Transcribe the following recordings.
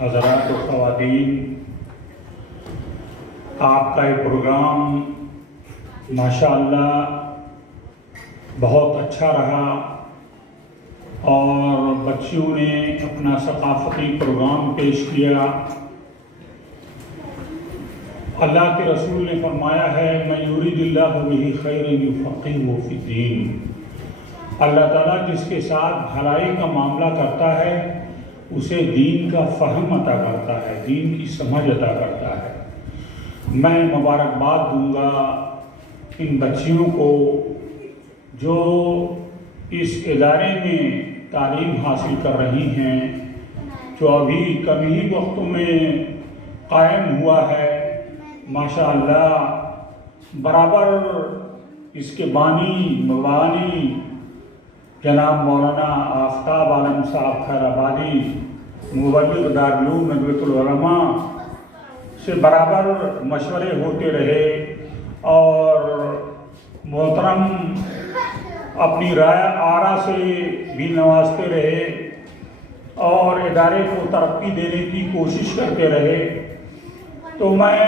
حضرات و خواتین، آپ کا یہ پروگرام ماشاءاللہ بہت اچھا رہا اور بچیوں نے اپنا ثقافتی پروگرام پیش کیا۔ اللہ کے رسول نے فرمایا ہے من یرید اللہ بہ خیرا یفقہہ فی الدین۔ اللہ تعالیٰ جس کے ساتھ بھلائی کا معاملہ کرتا ہے اسے دین کا فہم عطا کرتا ہے، دین کی سمجھ عطا کرتا ہے۔ میں مبارکباد دوں گا ان بچیوں کو جو اس ادارے میں تعلیم حاصل کر رہی ہیں، جو ابھی کم ہی وقت میں قائم ہوا ہے۔ ماشاءاللہ برابر اس کے بانی جناب مولانا آفتاب عالم صاحب خیر آبادی مبلغ دارالعلوم ندوۃ العلماء سے برابر مشورے ہوتے رہے اور محترم اپنی رائے آرا سے بھی نوازتے رہے اور ادارے کو ترقی دینے کی کوشش کرتے رہے۔ تو میں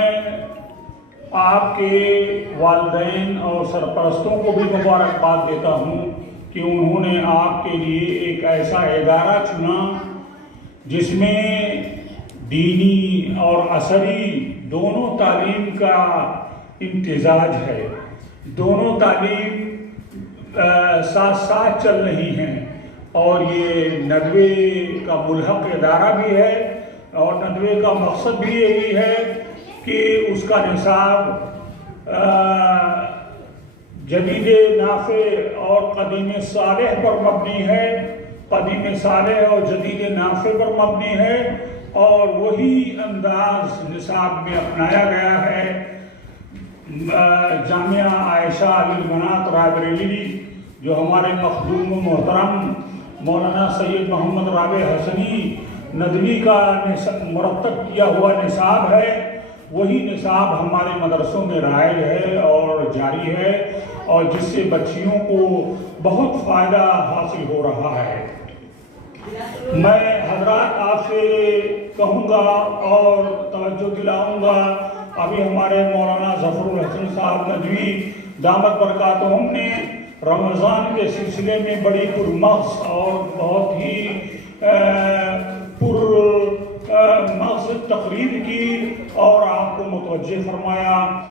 آپ کے والدین اور سرپرستوں کو بھی مبارکباد دیتا ہوں کہ انہوں نے آپ کے لیے ایک ایسا ادارہ چنا جس میں دینی اور عصری دونوں تعلیم کا امتزاج ہے، دونوں تعلیم ساتھ ساتھ چل رہی ہیں اور یہ ندوے کا ملحق ادارہ بھی ہے اور ندوے کا مقصد بھی یہی ہے کہ اس کا نصاب جدید نافع اور قدیم صالح پر مبنی ہے، قدیم صالح اور جدید نافع پر مبنی ہے اور وہی انداز نصاب میں اپنایا گیا ہے۔ جامعہ عائشہ علی البنات رائے بریلی جو ہمارے مخدوم و محترم مولانا سید محمد رابع حسنی ندوی کا مرتب کیا ہوا نصاب ہے، وہی نصاب ہمارے مدرسوں میں رائج ہے اور جاری ہے اور جس سے بچیوں کو بہت فائدہ حاصل ہو رہا ہے۔ میں حضرات آپ سے کہوں گا اور توجہ دلاؤں گا، ابھی ہمارے مولانا ظفر الحسن صاحب ندوی دامت برکاتہم نے رمضان کے سلسلے میں بڑی پرمغز اور بہت ہی مغز تقریر کی اور آپ کو متوجہ فرمایا۔